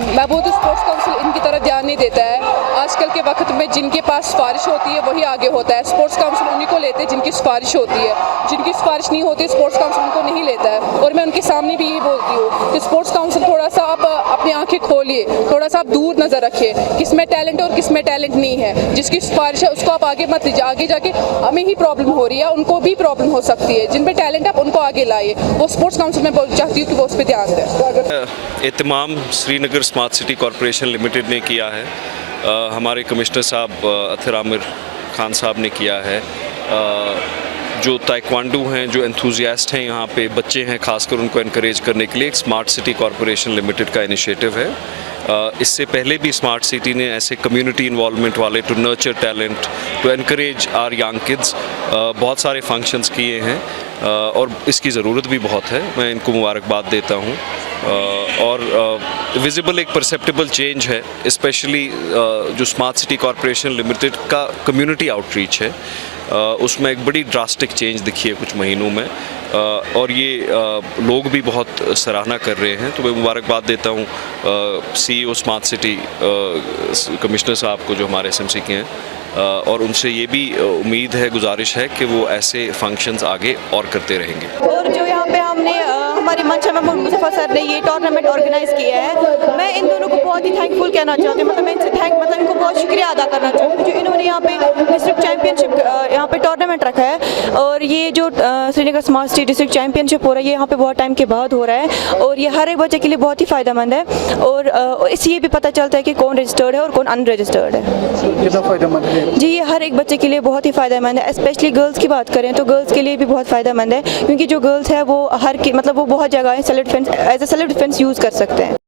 महबूद sports council इनकी तरफ ध्यान नहीं देता है। आजकल के वक्त में जिनके पास सिफारिश होती है वही आगे होता है। स्पोर्ट्स काउंसिल उन्हीं को लेते हैं जिनकी सिफारिश होती है, जिनकी सिफारिश नहीं होती स्पोर्ट्स काउंसिल उनको नहीं लेता है। और मैं उनके सामने भी यही बोलती हूँ कि स्पोर्ट्स काउंसिल थोड़ा सा आप अपनी आंखें खोलिए, थोड़ा सा आप दूर नज़र रखिए, किस में टैलेंट है और किस में टैलेंट नहीं है। जिसकी सिफारिश है उसको आप आगे मत लीजिए, आगे जाके हमें ही प्रॉब्लम हो रही है, उनको भी प्रॉब्लम हो सकती है। जिन पे टैलेंट है आप उनको आगे लाइए। वो स्पोर्ट्स काउंसिल में बोल चाहती हूँ कि वो उस पर ध्यान दें। एहतमाम Srinagar smart city corporation limited ने किया है, हमारे कमिश्नर साहब अतहर आमिर खान साहब ने किया है। जो ताइक्वांडो हैं, जो एंथुजियास्ट हैं, यहाँ पे बच्चे हैं, खासकर उनको इनकरेज करने के लिए एक स्मार्ट सिटी कॉरपोरेशन लिमिटेड का इनिशिएटिव है। इससे पहले भी स्मार्ट सिटी ने ऐसे कम्युनिटी इन्वॉल्वमेंट वाले to nurture talent, to encourage our young kids बहुत सारे फंक्शंस किए हैं और इसकी ज़रूरत भी बहुत है। मैं इनको मुबारकबाद देता हूँ और विजिबल एक परसेप्टेबल चेंज है, स्पेशली जो स्मार्ट सिटी कॉरपोरेशन लिमिटेड का कम्युनिटी आउटरीच है उसमें एक बड़ी ड्रास्टिक चेंज दिखी है कुछ महीनों में और ये लोग भी बहुत सराहना कर रहे हैं। तो मैं मुबारकबाद देता हूँ CEO स्मार्ट सिटी कमिश्नर साहब को जो हमारे SMC के हैं और उनसे ये भी उम्मीद है, गुजारिश है कि वो ऐसे फंक्शंस आगे और करते रहेंगे। और जो यहाँ पे हमने हमारे मंशा महमूद मुस्तफ़ा सर ने ये टूर्नामेंट ऑर्गेनाइज़ किया है, मैं इन दोनों को बहुत ही थैंकफुल कहना चाहती हूँ। मैं इनसे इनको बहुत शुक्रिया अदा करना चाहती हूँ जो इन्होंने यहाँ पे डिस्ट्रिक्ट चैम्पियनशिप यहाँ पे टूर्नामेंट रखा है। और ये जो Srinagar smart city district championship हो रहा है ये यहाँ पे बहुत टाइम के बाद हो रहा है और ये हर एक बच्चे के लिए बहुत ही फ़ायदेमंद है और इससे ये भी पता चलता है कि कौन रजिस्टर्ड है और कौन अनरजिस्टर्ड है। कितना फ़ायदेमंद है जी? ये हर एक बच्चे के लिए बहुत ही फ़ायदेमंद है। स्पेशली गर्ल्स की बात करें तो गर्ल्स के लिए भी बहुत फ़ायदेमंद है क्योंकि जो गर्ल्स है वो वो बहुत जगह self defence as a self defence use कर सकते हैं।